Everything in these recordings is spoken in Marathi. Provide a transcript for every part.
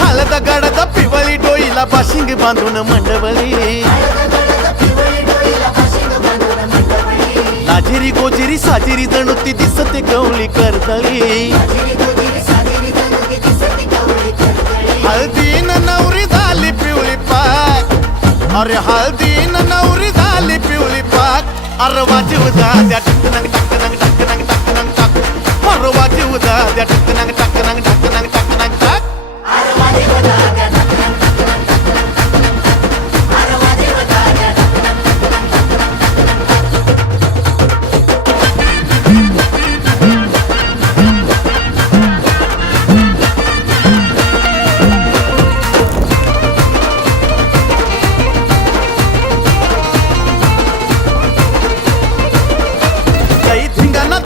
हळद गडद पिवळी डोईला बाशिंग बांधून मंडवळी लाजिरी गोजिरी साजिरी जणू ती दिसते कवळी करतळी हळदीन नवरी झाली पिवळी पाक अरे हळदीन नवरी झाली पिवळी पाक अरे वाजीव दाद्या टकनंग टकनंग टकनंग टकनंग टक अरे वाजीव दाद्या टकनंग टकनंग टकनंग टकनंग टक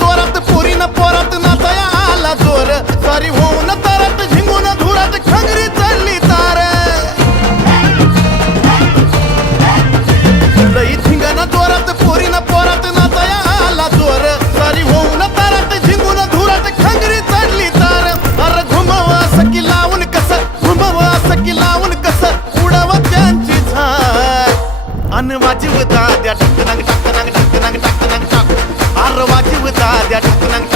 पोरात नाचाया आला जोर सारी होऊन तारात झिंगून धुरात खंगरी चढली तार लई धिंगाणा जोरात पोरात नाचाया आला जोर सारी होऊन तारात झिंगून धुरात खंगरी चढली तार अरे घुमवा सकी लावून कस उडाव त्यांची झाड अन वाजीव दाद्या टकनंग टकनंग टकनंग टकनंग टक अरे वाजीव दाद्या टकनंग